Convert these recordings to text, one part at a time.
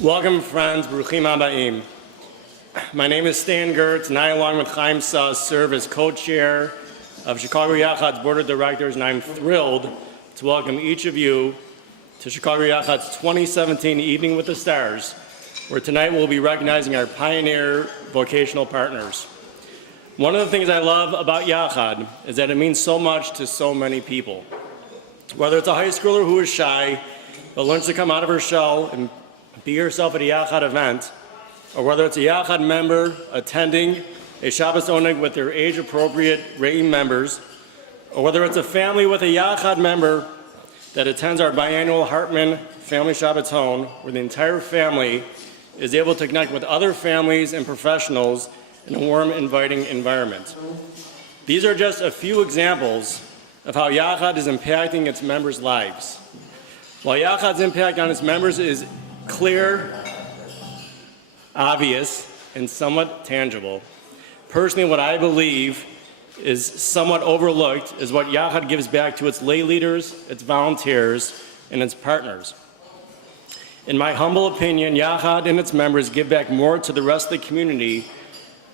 Welcome, friends. Baruchim Habayim. My name is Stan Gertz, and I, along with Chaim Suss, serve as co-chair of Chicago Yachad's Board of Directors, and I'm thrilled to welcome each of you to Chicago Yachad's 2017 Evening with the Stars, where tonight we'll be recognizing our pioneer vocational partners. One of the things I love about Yachad is that it means so much to so many people. Whether it's a high schooler who is shy but learns to come out of her shell and be herself at a Yachad event, or whether it's a Yachad member attending a Shabbos Oneg with their age-appropriate Re'im members, or whether it's a family with a Yachad member that attends our biannual Hartman Family Shabbaton, where the entire family is able to connect with other families and professionals in a warm, inviting environment. These are just a few examples of how Yachad is impacting its members' lives. While Yachad's impact on its members is clear, obvious, and somewhat tangible, personally, what I believe is somewhat overlooked is what Yachad gives back to its lay leaders, its volunteers, and its partners. In my humble opinion, Yachad and its members give back more to the rest of the community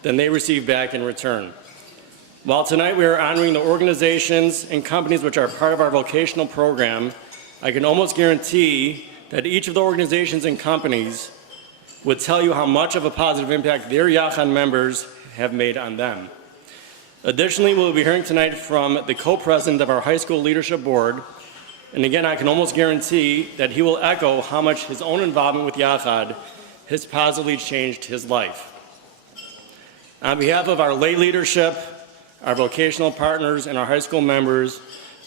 than they receive back in return. While tonight we are honoring the organizations and companies which are part of our vocational program, I can almost guarantee that each of the organizations and companies would tell you how much of a positive impact their Yachad members have made on them. Additionally, we'll be hearing tonight from the co-president of our high school leadership board, and again, I can almost guarantee that he will echo how much his own involvement with Yachad has positively changed his life. On behalf of our lay leadership, our vocational partners, and our high school members,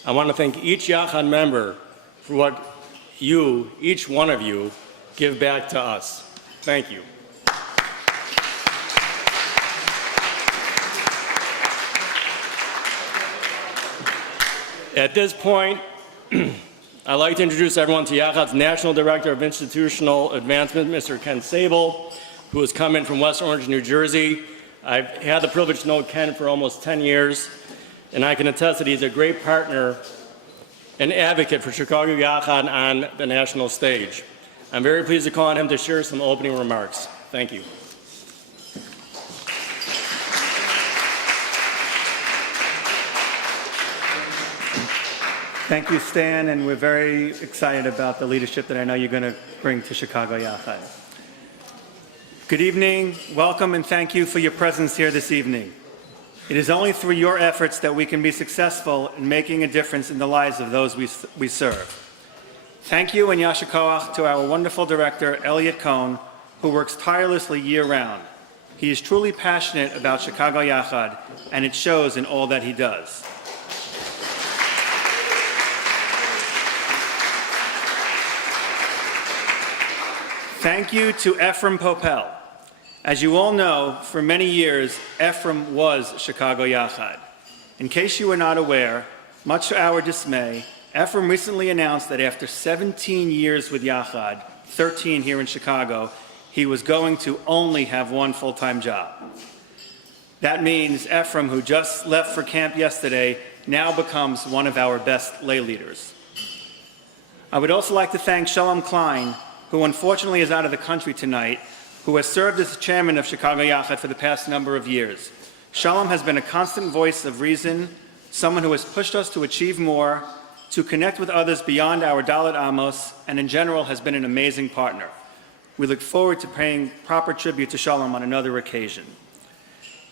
I want to thank each Yachad member for what you, each one of you, give back to us. Thank you. At this point, I'd like to introduce everyone to Yachad's National Director of Institutional Advancement, Mr. Ken Sable, who has come in from West Orange, New Jersey. I've had the privilege to know Ken for almost 10 years, and I can attest that he's a great partner and advocate for Chicago Yachad on the national stage. I'm very pleased to call on him to share some opening remarks. Thank you. Thank you, Stan, and we're very excited about the leadership that I know you're going to bring to Chicago Yachad. Good evening, welcome, and thank you for your presence here this evening. It is only through your efforts that we can be successful in making a difference in the lives of those we serve. Thank you and Yasher Koach to our wonderful director, Elliot Cohn, who works tirelessly year-round. He is truly passionate about Chicago Yachad, and it shows in all that he does. Thank you to Ephraim Popel. As you all know, for many years, Ephraim was Chicago Yachad. In case you were not aware, much to our dismay, Ephraim recently announced that after 17 years with Yachad, 13 here in Chicago, he was going to only have one full-time job. That means Ephraim, who just left for camp yesterday, now becomes one of our best lay leaders. I would also like to thank Shalom Klein, who unfortunately is out of the country tonight, who has served as chairman of Chicago Yachad for the past number of years. Shalom has been a constant voice of reason, someone who has pushed us to achieve more, to connect with others beyond our Dalet Amos, and in general has been an amazing partner. We look forward to paying proper tribute to Shalom on another occasion.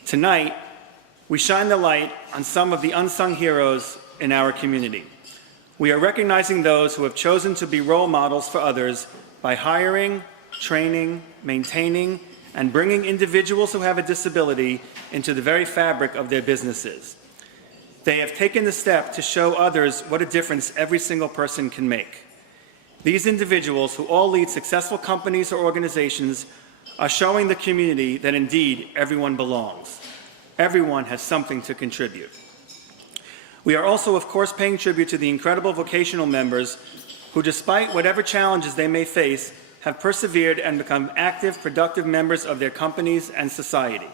Tonight, we shine the light on some of the unsung heroes in our community. We are recognizing those who have chosen to be role models for others by hiring, training, maintaining, and bringing individuals who have a disability into the very fabric of their businesses. They have taken the step to show others what a difference every single person can make. These individuals, who all lead successful companies or organizations, are showing the community that indeed everyone belongs. Everyone has something to contribute. We are also, of course, paying tribute to the incredible vocational members who, despite whatever challenges they may face, have persevered and become active, productive members of their companies and society.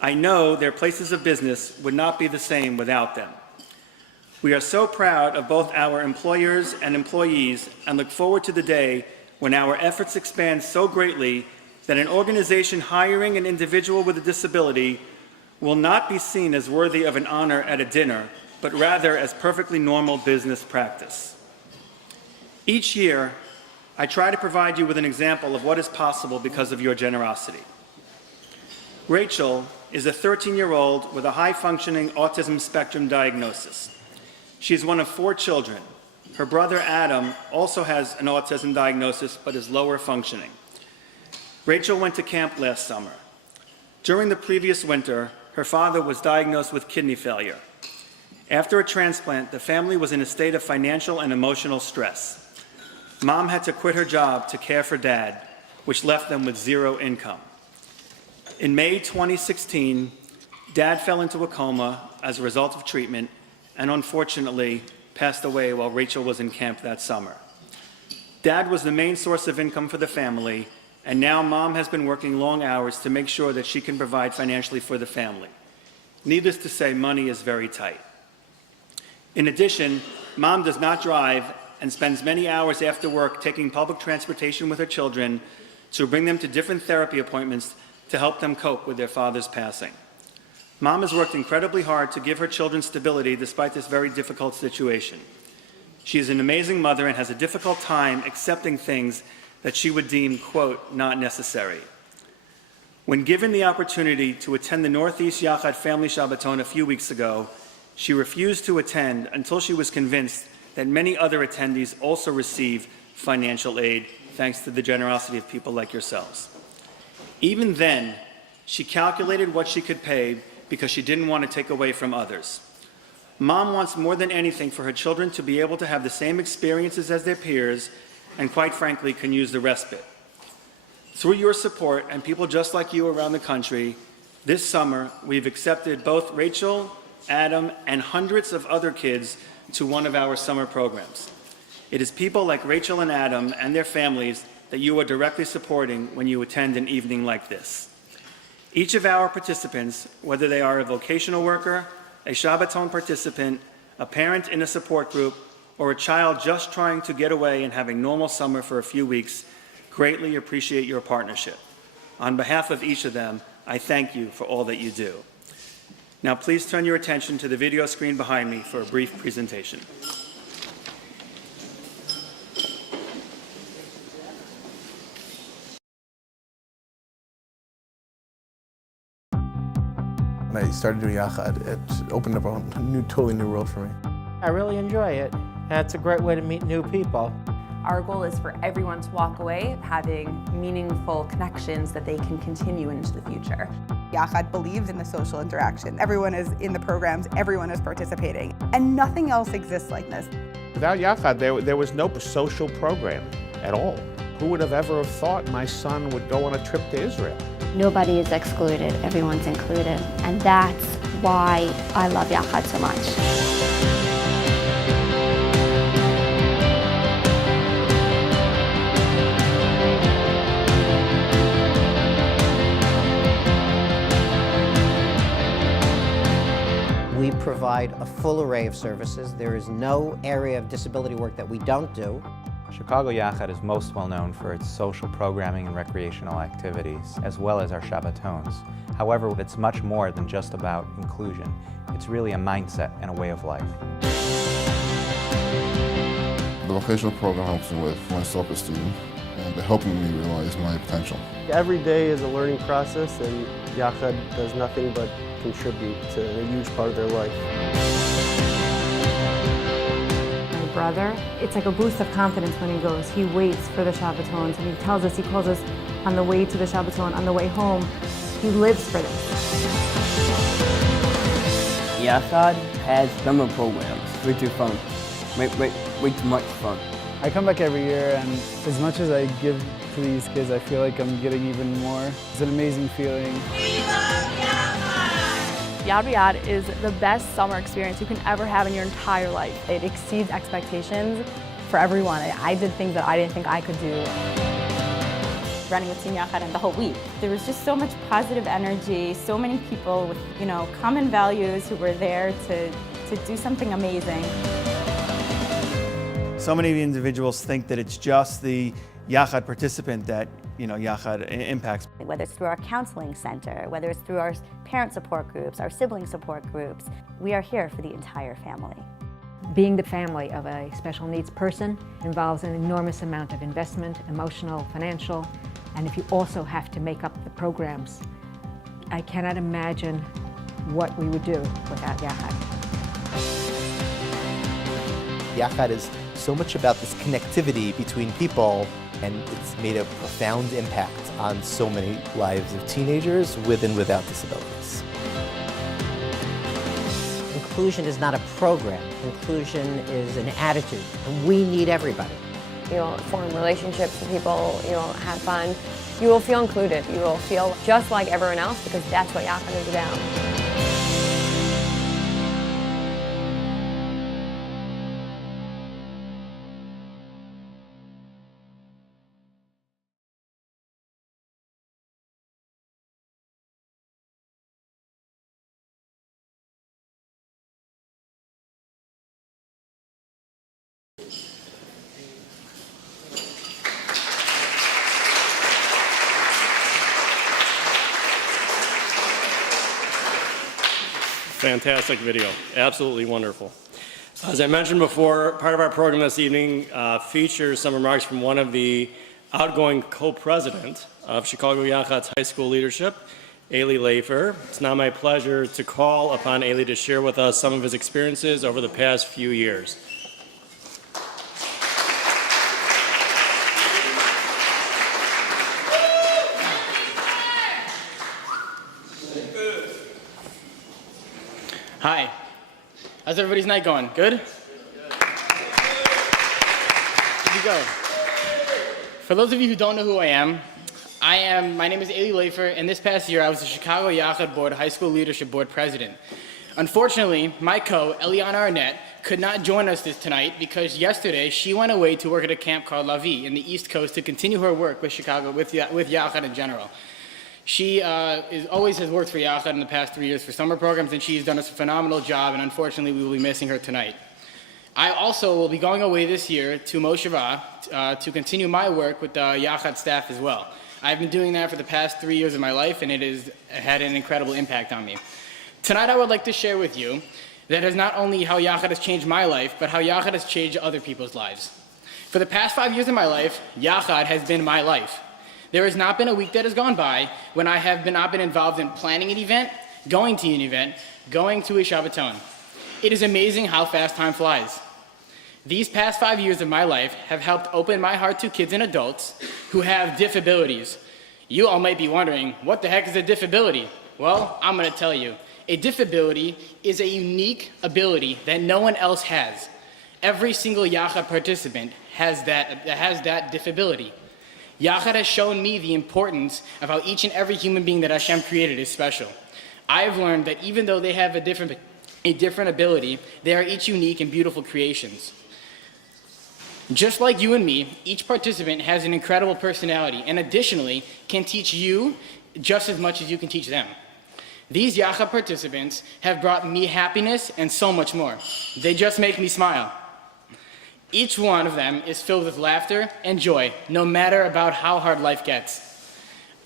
I know their places of business would not be the same without them. We are so proud of both our employers and employees and look forward to the day when our efforts expand so greatly that an organization hiring an individual with a disability will not be seen as worthy of an honor at a dinner, but rather as perfectly normal business practice. Each year, I try to provide you with an example of what is possible because of your generosity. Rachel is a 13-year-old with a high-functioning autism spectrum diagnosis. She is one of 4 children. Her brother Adam also has an autism diagnosis but is lower functioning. Rachel went to camp last summer. During the previous winter, her father was diagnosed with kidney failure. After a transplant, the family was in a state of financial and emotional stress. Mom had to quit her job to care for Dad, which left them with 0 income. In May 2016, Dad fell into a coma as a result of treatment and unfortunately passed away while Rachel was in camp that summer. Dad was the main source of income for the family, and now Mom has been working long hours to make sure that she can provide financially for the family. Needless to say, money is very tight. In addition, Mom does not drive and spends many hours after work taking public transportation with her children to bring them to different therapy appointments to help them cope with their father's passing. Mom has worked incredibly hard to give her children stability despite this very difficult situation. She is an amazing mother and has a difficult time accepting things that she would deem, quote, not necessary. When given the opportunity to attend the Northeast Yachad Family Shabbaton a few weeks ago, she refused to attend until she was convinced that many other attendees also receive financial aid thanks to the generosity of people like yourselves. Even then, she calculated what she could pay because she didn't want to take away from others. Mom wants more than anything for her children to be able to have the same experiences as their peers and, quite frankly, can use the respite. Through your support and people just like you around the country, this summer we've accepted both Rachel, Adam, and hundreds of other kids to one of our summer programs. It is people like Rachel and Adam and their families that you are directly supporting when you attend an evening like this. Each of our participants, whether they are a vocational worker, a Shabbaton participant, a parent in a support group, or a child just trying to get away and have a normal summer for a few weeks, greatly appreciate your partnership. On behalf of each of them, I thank you for all that you do. Now please turn your attention to the video screen behind me for a brief presentation. When I started doing Yachad, it opened up a totally new world for me. I really enjoy it, and it's a great way to meet new people. Our goal is for everyone to walk away having meaningful connections that they can continue into the future. Yachad believes in the social interaction. Everyone is in the programs, everyone is participating, and nothing else exists like this. Without Yachad, there was no social program at all. Who would have ever thought my son would go on a trip to Israel? Nobody is excluded, everyone's included. And that's why I love Yachad so much. We provide a full array of services. There is no area of disability work that we don't do. Chicago Yachad is most well known for its social programming and recreational activities, as well as our Shabbatons. However, it's much more than just about inclusion. It's really a mindset and a way of life. The vocational program helps me with my self-esteem and helping me realize my potential. Every day is a learning process, and Yachad does nothing but contribute to a huge part of their life. Brother, it's like a boost of confidence when he goes. He waits for the Shabbatons and he calls us on the way to the Shabbaton, on the way home. He lives for this. Yachad has summer programs, which are fun. Way too much fun. I come back every year, and as much as I give to these kids, I feel like I'm getting even more. It's an amazing feeling. Yachad is the best summer experience you can ever have in your entire life. It exceeds expectations for everyone. I did things that I didn't think I could do. Running with Team Yachad and the whole week, there was just so much positive energy, so many people with, common values who were there to to do something amazing. So many individuals think that it's just the Yachad participant that Yachad impacts. Whether it's through our counseling center, whether it's through our parent support groups, our sibling support groups, we are here for the entire family. Being the family of a special needs person involves an enormous amount of investment, emotional, financial, and if you also have to make up the programs, I cannot imagine what we would do without Yachad. Yachad is so much about this connectivity between people, and it's made a profound impact on so many lives of teenagers with and without disabilities. Inclusion is not a program. Inclusion is an attitude, and we need everybody. You'll form relationships with people, you'll have fun, you will feel included, you will feel just like everyone else because that's what Yachad is about. Fantastic video, absolutely wonderful. As I mentioned before, part of our program this evening features some remarks from one of the outgoing co-president of Chicago Yachad's high school leadership, Eli Leifer. It's now my pleasure to call upon Eli to share with us some of his experiences over the past few years. Hi. How's everybody's night going? Good? Good to go. For those of you who don't know who I am, my name is Eli Leifer, and this past year I was the Chicago Yachad Board High School Leadership Board President. Unfortunately, my Eliana Arnett, could not join us tonight because yesterday she went away to work at a camp called La Vie in the East Coast to continue her work with Chicago, with Yachad in general. She always has worked for Yachad in the past 3 years for summer programs, and she's done a phenomenal job, and unfortunately we will be missing her tonight. I also will be going away this year to Mosheva to continue my work with the Yachad staff as well. I've been doing that for the past 3 years of my life, and it has had an incredible impact on me. Tonight I would like to share with you that is not only how Yachad has changed my life, but how Yachad has changed other people's lives. For the past 5 years of my life, Yachad has been my life. There has not been a week that has gone by when I have not been involved in planning an event, going to an event, going to a Shabbaton. It is amazing how fast time flies. These past 5 years of my life have helped open my heart to kids and adults who have disabilities. You all might be wondering, what the heck is a disability? Well, I'm going to tell you. A disability is a unique ability that no one else has. Every single Yachad participant has that disability. Yachad has shown me the importance of how each and every human being that Hashem created is special. I have learned that even though they have a different ability, they are each unique and beautiful creations. Just like you and me, each participant has an incredible personality and additionally can teach you just as much as you can teach them. These Yachad participants have brought me happiness and so much more. They just make me smile. Each one of them is filled with laughter and joy, no matter about how hard life gets.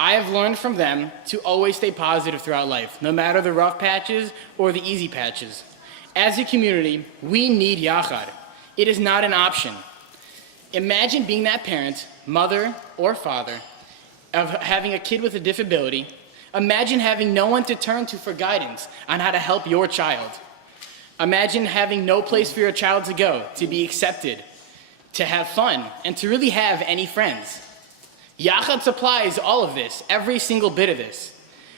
I have learned from them to always stay positive throughout life, no matter the rough patches or the easy patches. As a community, we need Yachad. It is not an option. Imagine being that parent, mother or father, of having a kid with a disability. Imagine having no one to turn to for guidance on how to help your child. Imagine having no place for your child to go, to be accepted, to have fun, and to really have any friends. Yachad supplies all of this, every single bit of this.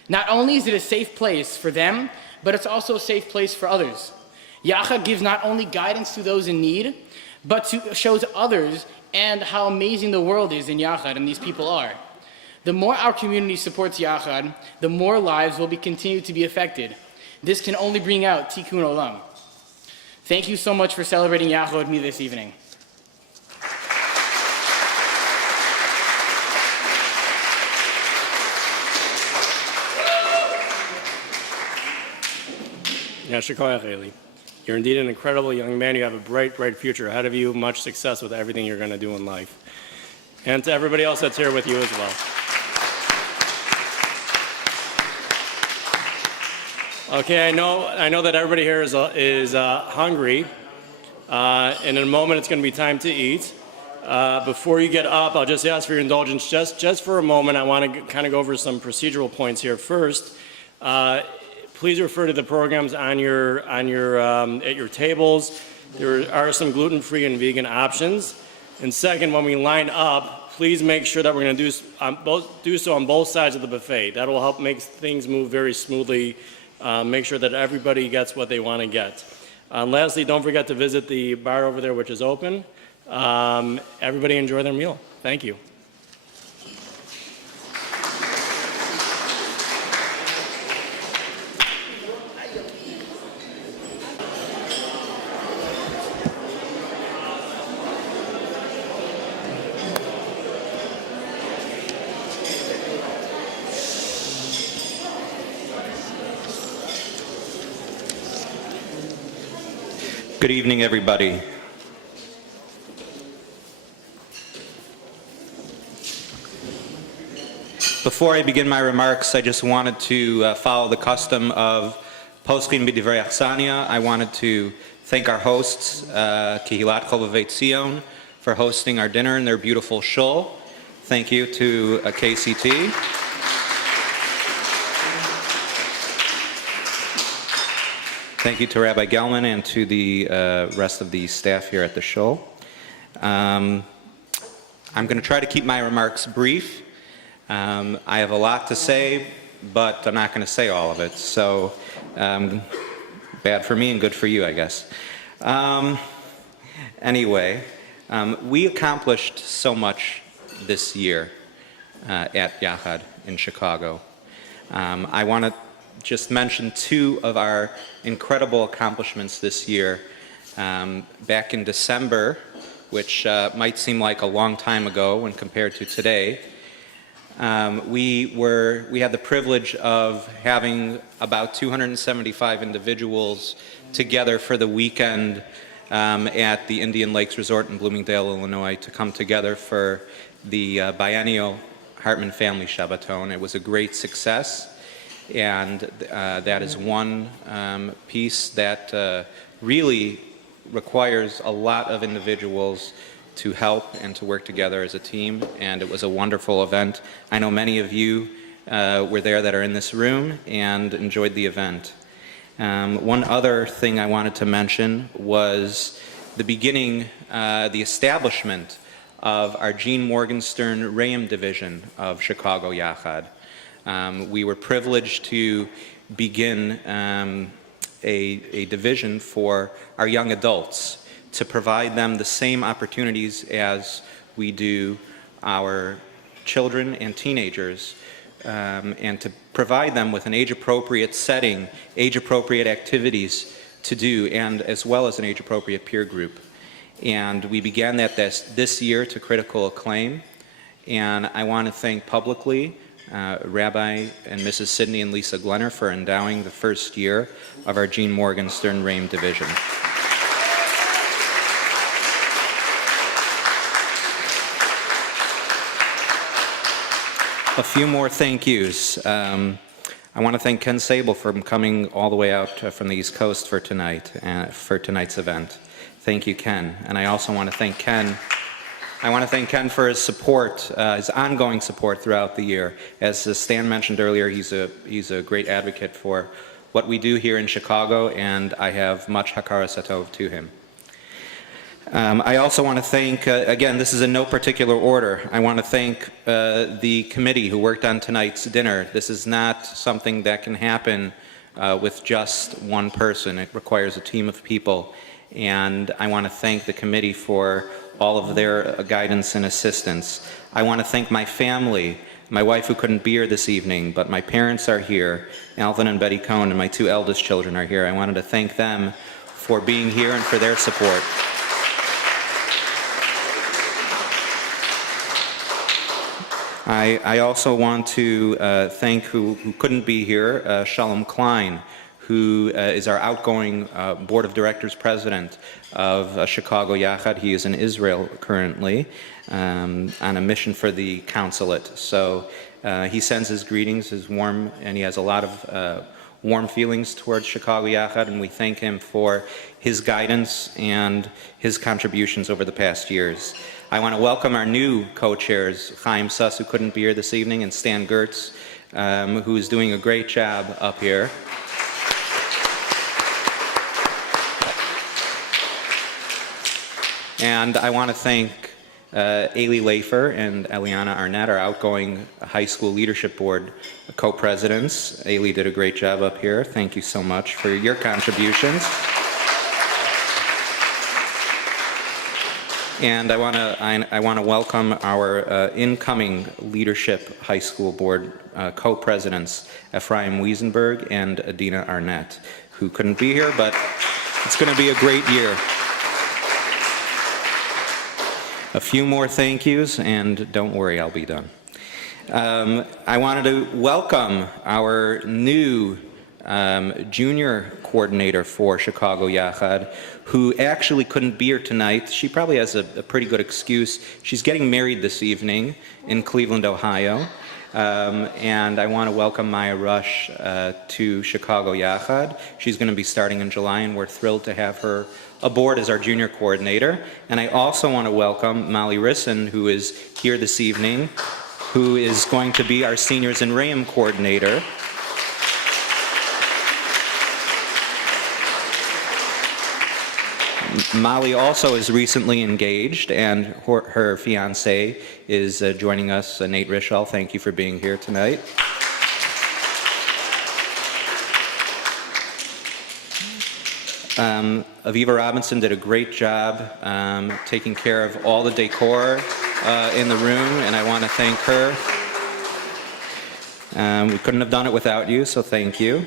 Not only is it a safe place for them, but it's also a safe place for others. Yachad gives not only guidance to those in need, but shows others and how amazing the world is in Yachad and these people are. The more our community supports Yachad, the more lives will continue to be affected. This can only bring out Tikkun Olam. Thank you so much for celebrating Yachad with me this evening. Yashar Koach, Eli. You're indeed an incredible young man. You have a bright, bright future ahead of you. Much success with everything you're going to do in life. And to everybody else that's here with you as well. Okay, I know that everybody here is hungry. And in a moment, it's going to be time to eat. Before you get up, I'll just ask for your indulgence just for a moment. I want to kind of go over some procedural points here. First, please refer to the programs at your tables. There are some gluten-free and vegan options. And second, when we line up, please make sure that we're going to do so on both sides of the buffet. That will help make things move very smoothly. Make sure that everybody gets what they want to get. Lastly, don't forget to visit the bar over there, which is open. Everybody enjoy their meal. Thank you. Good evening, everybody. Before I begin my remarks, I just wanted to follow the custom of poskim b'divrei achsania. I wanted to thank our hosts, Kehilat Chovavei Tzion, for hosting our dinner in their beautiful shul. Thank you to KCT. Thank you to Rabbi Gelman and to the rest of the staff here at the shul. I'm going to try to keep my remarks brief. I have a lot to say, but I'm not going to say all of it. So bad for me and good for you, I guess. Anyway, we accomplished so much this year at Yachad in Chicago. I want to just mention two of our incredible accomplishments this year. Back in December, which might seem like a long time ago when compared to today, we had the privilege of having about 275 individuals together for the weekend at the Indian Lakes Resort in Bloomingdale, Illinois, to come together for the biennial Hartman Family Shabbaton. It was a great success. And that is one piece that really requires a lot of individuals to help and to work together as a team, and it was a wonderful event. I know many of you were there that are in this room and enjoyed the event. One other thing I wanted to mention was the beginning, the establishment of our Gene Morgenstern Reim division of Chicago Yachad. We were privileged to begin a division for our young adults to provide them the same opportunities as we do our children and teenagers, and to provide them with an age-appropriate setting, age-appropriate activities to do, and as well as an age-appropriate peer group. And we began that this year to critical acclaim, and I want to thank publicly Rabbi and Mrs. Sidney and Lisa Glenner for endowing the first year of our Gene Morgenstern Reim division. A few more thank yous. I want to thank Ken Sable for coming all the way out from the East Coast for tonight's event. Thank you, Ken. And I also want to thank Ken. I want to thank Ken for his support, his ongoing support throughout the year. As Stan mentioned earlier, he's a great advocate for what we do here in Chicago, and I have much hakaras hatov to him. I also want to thank, again, this is in no particular order, I want to thank the committee who worked on tonight's dinner. This is not something that can happen with just one person. It requires a team of people, and I want to thank the committee for all of their guidance and assistance. I want to thank my family, my wife who couldn't be here this evening, but my parents are here, Alvin and Betty Cohn, and my two eldest children are here. I wanted to thank them for being here and for their support. I also want to thank who couldn't be here, Shalom Klein, who is our outgoing Board of Directors President of Chicago Yachad. He is in Israel currently on a mission for the consulate. So he sends his greetings, and he has a lot of warm feelings towards Chicago Yachad, and we thank him for his guidance and his contributions over the past years. I want to welcome our new co-chairs, Chaim Suss, who couldn't be here this evening, and Stan Gertz, who is doing a great job up here. And I want to thank Ailey Lafer and Eliana Arnett, our outgoing high school leadership board co-presidents. Ailey did a great job up here. Thank you so much for your contributions. And I want to welcome our incoming leadership high school board co-presidents, Ephraim Wiesenberg and Adina Arnett, who couldn't be here, but it's going to be a great year. A few more thank yous, and don't worry, I'll be done. I wanted to welcome our new junior coordinator for Chicago Yachad, who actually couldn't be here tonight. She probably has a pretty good excuse. She's getting married this evening in Cleveland, Ohio. And I want to welcome Maya Rush to Chicago Yachad. She's going to be starting in July, and we're thrilled to have her aboard as our junior coordinator. And I also want to welcome Molly Risson, who is here this evening, who is going to be our seniors in Re'im coordinator. Molly also is recently engaged, and her fiancé is joining us, Nate Rishall. Thank you for being here tonight. Aviva Robinson did a great job taking care of all the decor in the room, and I want to thank her. We couldn't have done it without you, so thank you.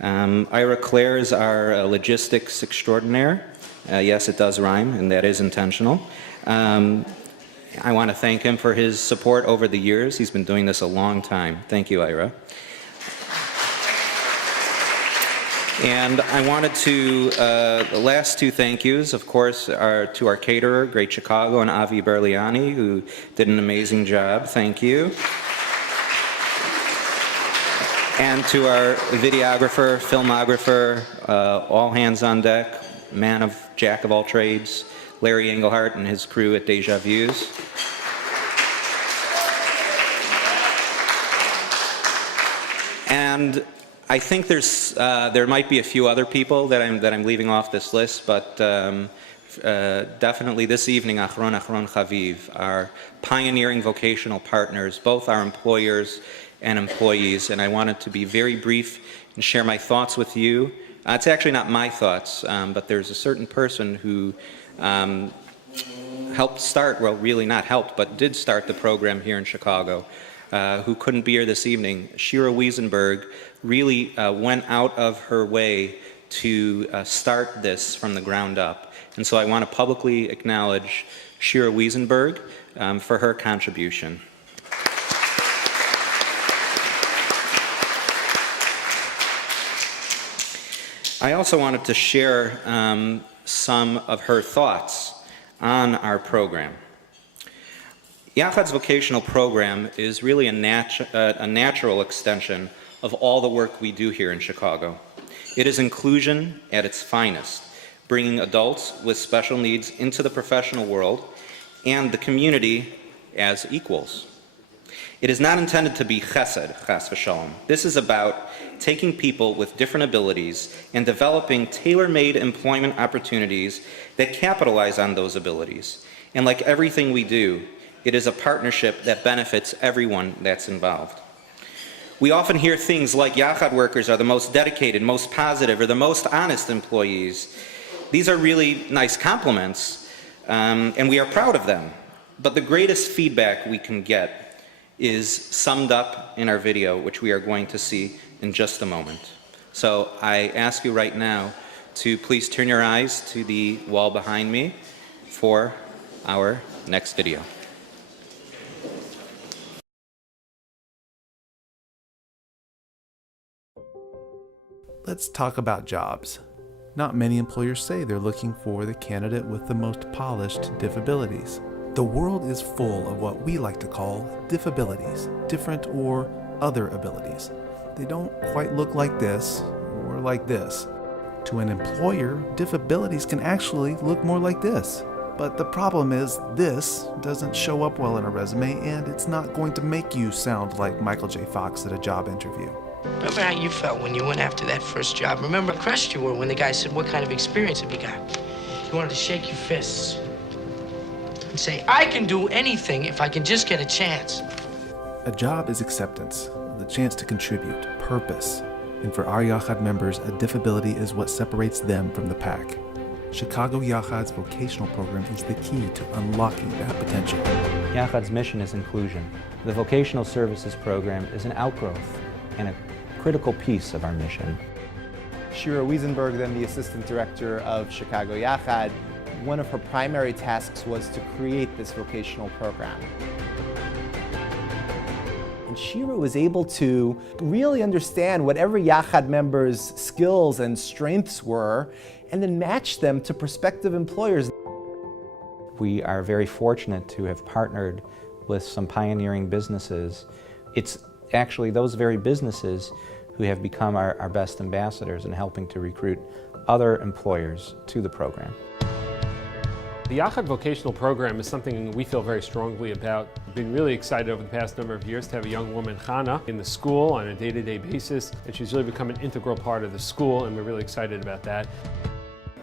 Ira Clare is our logistics extraordinaire. Yes, it does rhyme, and that is intentional. I want to thank him for his support over the years. He's been doing this a long time. Thank you, Ira. And I wanted to, the last two thank yous, of course, are to our caterer, Great Chicago, and Avi Berliani, who did an amazing job. Thank you. And to our videographer, filmographer, all hands on deck, jack of all trades, Larry Engelhardt and his crew at Deja Views. And I think there might be a few other people that I'm leaving off this list, but definitely this evening, Achron Chaviv, our pioneering vocational partners, both our employers and employees, and I wanted to be very brief and share my thoughts with you. It's actually not my thoughts, but there's a certain person who helped start, well, really not helped, but did start the program here in Chicago, who couldn't be here this evening. Shira Wiesenberg really went out of her way to start this from the ground up. And so I want to publicly acknowledge Shira Wiesenberg for her contribution. I also wanted to share some of her thoughts on our program. Yachad's vocational program is really a natural extension of all the work we do here in Chicago. It is inclusion at its finest, bringing adults with special needs into the professional world and the community as equals. It is not intended to be chesed, chas v'shalom. This is about taking people with different abilities and developing tailor-made employment opportunities that capitalize on those abilities. And like everything we do, it is a partnership that benefits everyone that's involved. We often hear things like Yachad workers are the most dedicated, most positive, or the most honest employees. These are really nice compliments, and we are proud of them. But the greatest feedback we can get is summed up in our video, which we are going to see in just a moment. So I ask you right now to please turn your eyes to the wall behind me for our next video. Let's talk about jobs. Not many employers say they're looking for the candidate with the most polished diff abilities. The world is full of what we like to call diff abilities, different or other abilities. They don't quite look like this or like this. To an employer, diff abilities can actually look more like this. But the problem is this doesn't show up well in a resume, and it's not going to make you sound like Michael J. Fox at a job interview. Remember how you felt when you went after that first job? Remember how crushed you were when the guy said, "What kind of experience have you got?" You wanted to shake your fists and say, "I can do anything if I can just get a chance." A job is acceptance, the chance to contribute, purpose. And for our Yachad members, a diff ability is what separates them from the pack. Chicago Yachad's vocational program is the key to unlocking that potential. Yachad's mission is inclusion. The vocational services program is an outgrowth and a critical piece of our mission. Shira Wiesenberg, then the assistant director of Chicago Yachad, one of her primary tasks was to create this vocational program. And Shira was able to really understand whatever Yachad members' skills and strengths were, and then match them to prospective employers. We are very fortunate to have partnered with some pioneering businesses. It's actually those very businesses who have become our best ambassadors in helping to recruit other employers to the program. The Yachad vocational program is something we feel very strongly about. We've been really excited over the past number of years to have a young woman, Chana, in the school on a day-to-day basis, and she's really become an integral part of the school, and we're really excited about that.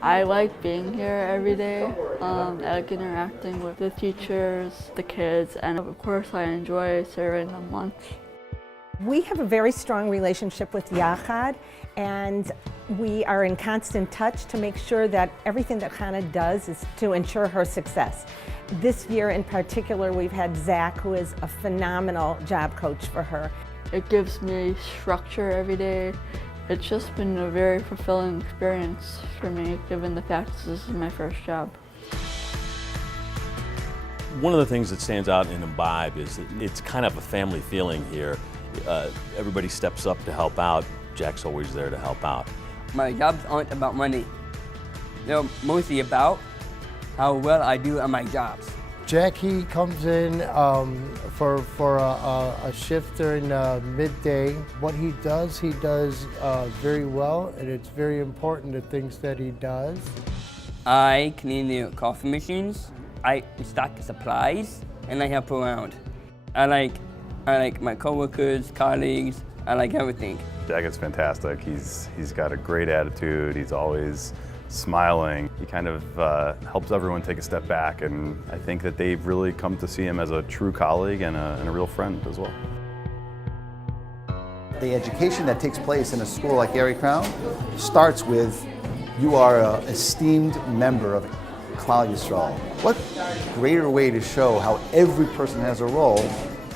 I like being here every day. I like interacting with the teachers, the kids, and of course I enjoy serving them lunch. We have a very strong relationship with Yachad, and we are in constant touch to make sure that everything that Chana does is to ensure her success. This year in particular, we've had Zach, who is a phenomenal job coach for her. It gives me structure every day. It's just been a very fulfilling experience for me, given the fact this is my first job. One of the things that stands out in Imbibe is that it's kind of a family feeling here. Everybody steps up to help out. Jack's always there to help out. My jobs aren't about money. They're mostly about how well I do at my jobs. Jack, he comes in for a shift during midday. What he does very well, and it's very important, the things that he does. I clean the coffee machines, I stock the supplies, and I help around. I like my coworkers, colleagues, I like everything. Jack is fantastic. He's got a great attitude. He's always smiling. He kind of helps everyone take a step back, and I think that they've really come to see him as a true colleague and a real friend as well. The education that takes place in a school like Erie Crown starts with you are an esteemed member of Klal Yisrael. What greater way to show how every person has a role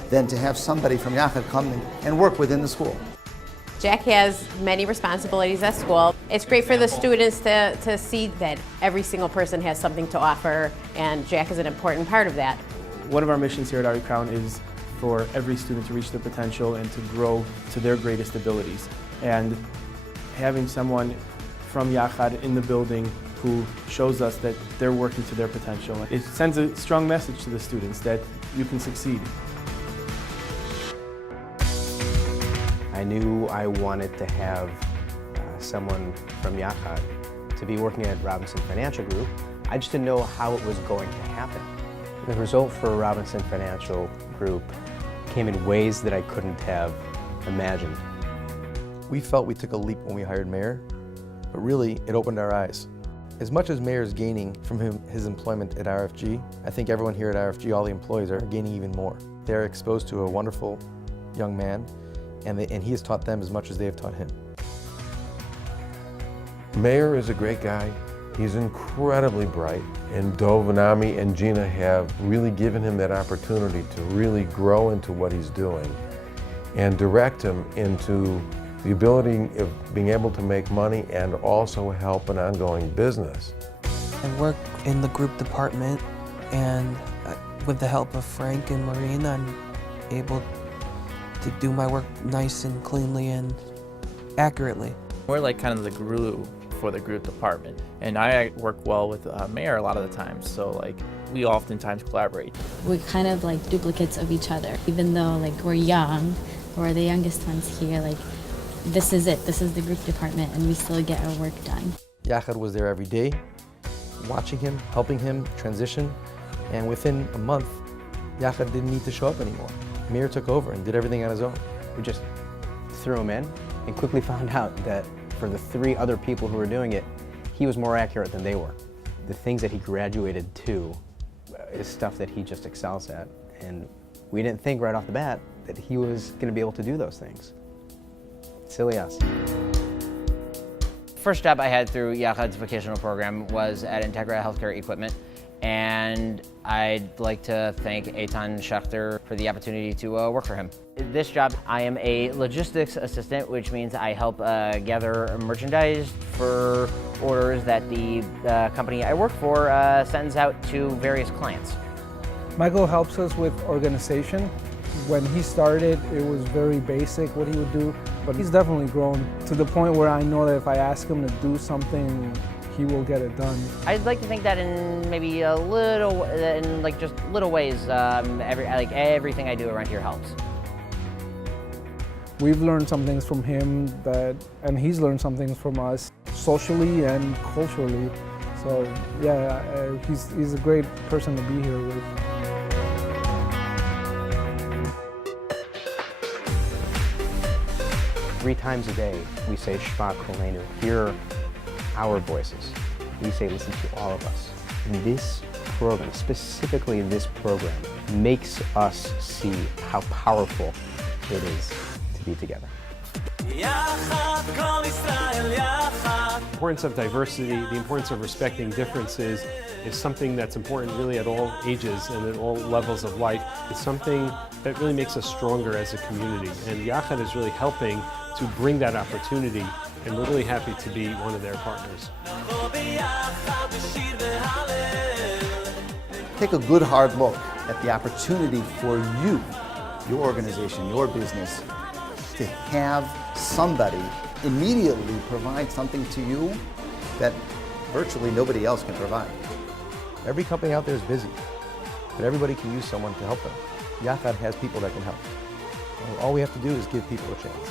than to have somebody from Yachad come in and work within the school. Jack has many responsibilities at school. It's great for the students to see that every single person has something to offer, and Jack is an important part of that. One of our missions here at Erie Crown is for every student to reach their potential and to grow to their greatest abilities. And having someone from Yachad in the building who shows us that they're working to their potential, it sends a strong message to the students that you can succeed. I knew I wanted to have someone from Yachad to be working at Robinson Financial Group. I just didn't know how it was going to happen. The result for Robinson Financial Group came in ways that I couldn't have imagined. We felt we took a leap when we hired Mayor, but really it opened our eyes. As much as Mayor is gaining from his employment at RFG, I think everyone here at RFG, all the employees, are gaining even more. They're exposed to a wonderful young man, and he has taught them as much as they have taught him. Mayor is a great guy. He's incredibly bright, and Dov and Ami and Gina have really given him that opportunity to really grow into what he's doing and direct him into the ability of being able to make money and also help an ongoing business. I work in the group department, and with the help of Frank and Maureen, I'm able to do my work nice and cleanly and accurately. We're like kind of the glue for the group department, and I work well with Mayor a lot of the times, so like we oftentimes collaborate. We're kind of like duplicates of each other. Even though like we're young, we're the youngest ones here, like this is it, this is the group department, and we still get our work done. Yachad was there every day, watching him, helping him transition, and within a month, Yachad didn't need to show up anymore. Mir took over and did everything on his own. We just threw him in and quickly found out that for the 3 other people who were doing it, he was more accurate than they were. The things that he graduated to is stuff that he just excels at, and we didn't think right off the bat that he was going to be able to do those things. Silly us. First job I had through Yachad's vocational program was at Integra Healthcare Equipment, and I'd like to thank Eitan Schechter for the opportunity to work for him. This job, I am a logistics assistant, which means I help gather merchandise for orders that the company I work for sends out to various clients. Michael helps us with organization. When he started, it was very basic what he would do, but he's definitely grown to the point where I know that if I ask him to do something, he will get it done. I'd like to think that in maybe a little, in like just little ways, everything I do around here helps. We've learned some things from him and he's learned some things from us, socially and culturally. So yeah, he's a great person to be here with. Three times a day, we say Shema Kolenu. Hear our voices. We say listen to all of us. And this program, specifically this program, makes us see how powerful it is to be together. The importance of diversity, the importance of respecting differences is something that's important really at all ages and at all levels of life. It's something that really makes us stronger as a community, and Yachad is really helping to bring that opportunity, and we're really happy to be one of their partners. Take a good hard look at the opportunity for you, your organization, your business, to have somebody immediately provide something to you that virtually nobody else can provide. Every company out there is busy, but everybody can use someone to help them. Yachad has people that can help. And all we have to do is give people a chance.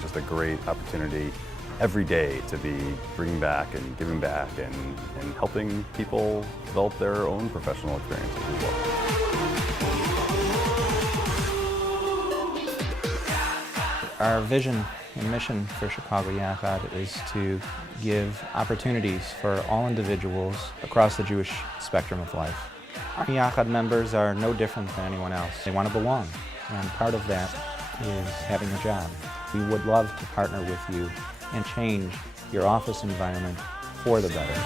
Just a great opportunity every day to be bringing back and giving back and helping people develop their own professional experiences as well. Our vision and mission for Chicago Yachad is to give opportunities for all individuals across the Jewish spectrum of life. Our Yachad members are no different than anyone else. They want to belong, and part of that is having a job. We would love to partner with you and change your office environment for the better.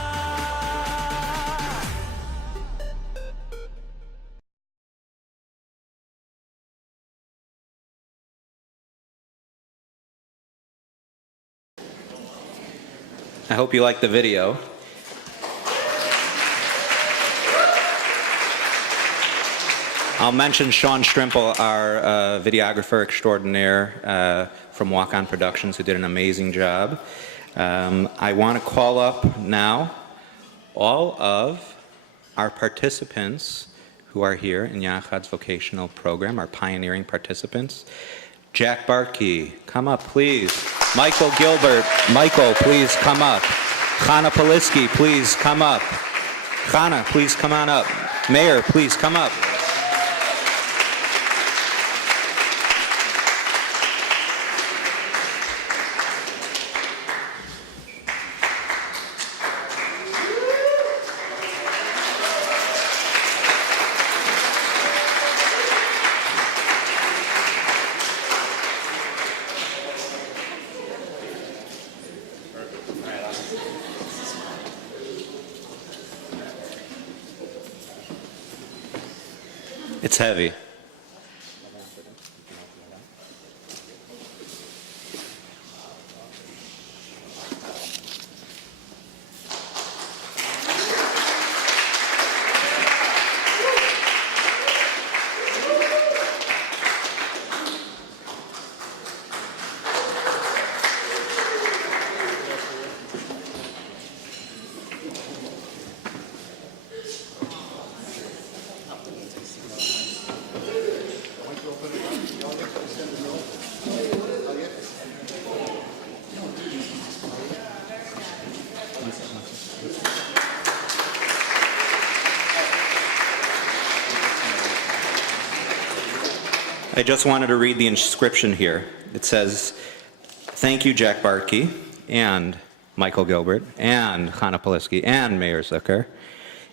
I hope you like the video. I'll mention Sean Strimple, our videographer extraordinaire from Walk On Productions, who did an amazing job. I want to call up now all of our participants who are here in Yachad's vocational program, our pioneering participants. Jack Barkey, come up, please. Michael Gilbert, Michael, please come up. Chana Poliski, please come up. Chana, please come on up. Mayor, please come up. It's heavy. I just wanted to read the inscription here. It says, "Thank you, Jack Bartkey, and Michael Gilbert, and Chana Poliski, and Mayor Zucker,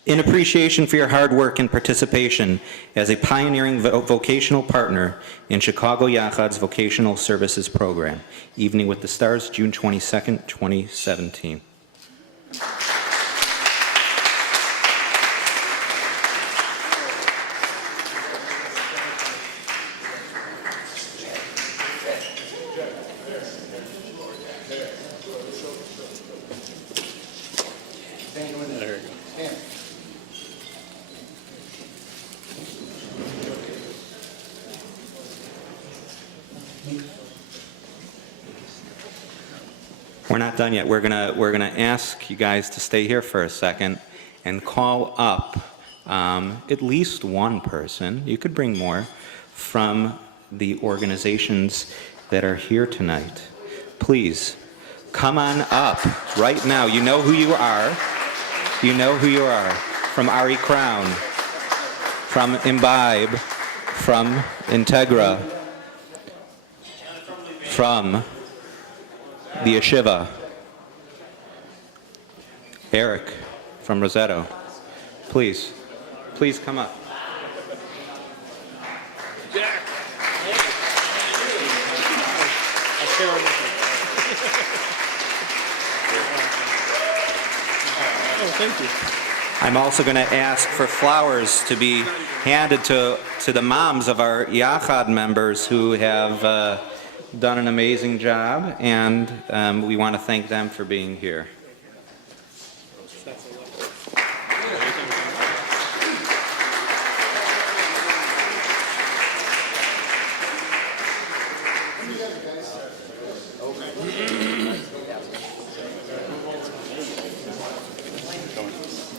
in appreciation for your hard work and participation as a pioneering vocational partner in Chicago Yachad's Vocational Services Program. Evening with the Stars, June 22nd, 2017. We're not done yet. We're gonna ask you guys to stay here for a second and call up at least one person. You could bring more from the organizations that are here tonight. Please come on up right now. You know who you are. You know who you are. From Ari Crown, from Imbibe, from Integra, from the Yeshiva, Eric from Rosetto. Please come up. Jack. Oh, thank you. I'm also going to ask for flowers to be handed to the moms of our Yachad members who have done an amazing job, and we want to thank them for being here.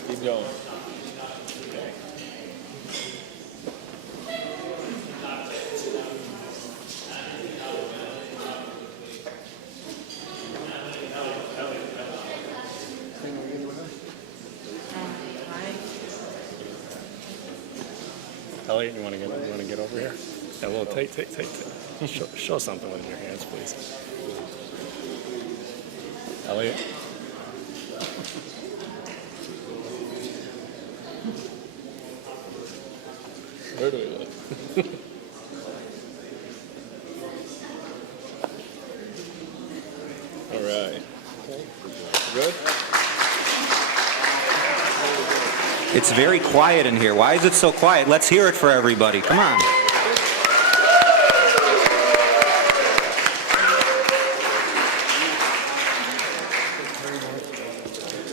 Keep going. Elliot, you want to get over here? Yeah, well, take. Show something with your hands, please. Elliot. Where do we look? All right. Good. It's very quiet in here. Why is it so quiet? Let's hear it for everybody. Come on.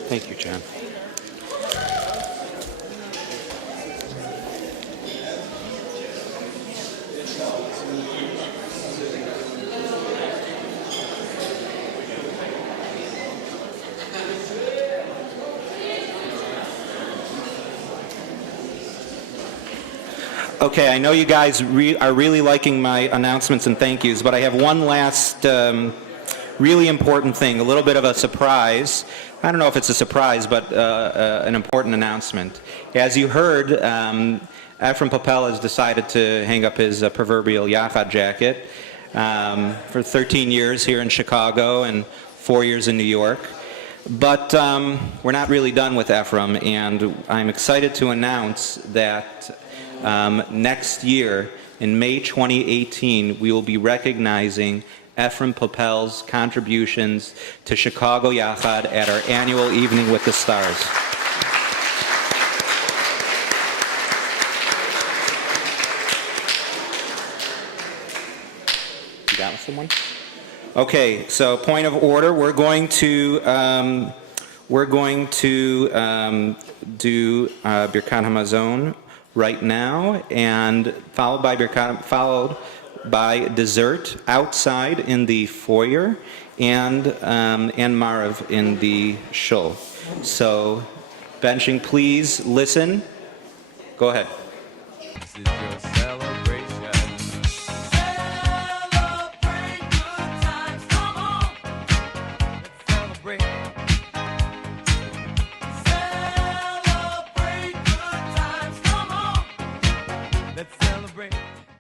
Thank you, John. Okay, I know you guys are really liking my announcements and thank yous, but I have one last really important thing, a little bit of a surprise. I don't know if it's a surprise, but an important announcement. As you heard, Ephraim Popel has decided to hang up his proverbial Yachad jacket for 13 years here in Chicago and 4 years in New York. But we're not really done with Ephraim, and I'm excited to announce that next year, in May 2018, we will be recognizing Ephraim Popel's contributions to Chicago Yachad at our annual Evening with the Stars. You got someone? Okay, so point of order, we're going to do Birkat Hamazon right now, and followed by dessert outside in the foyer, and Marav in the shul. So, benching, please listen. Go ahead. This is your celebration.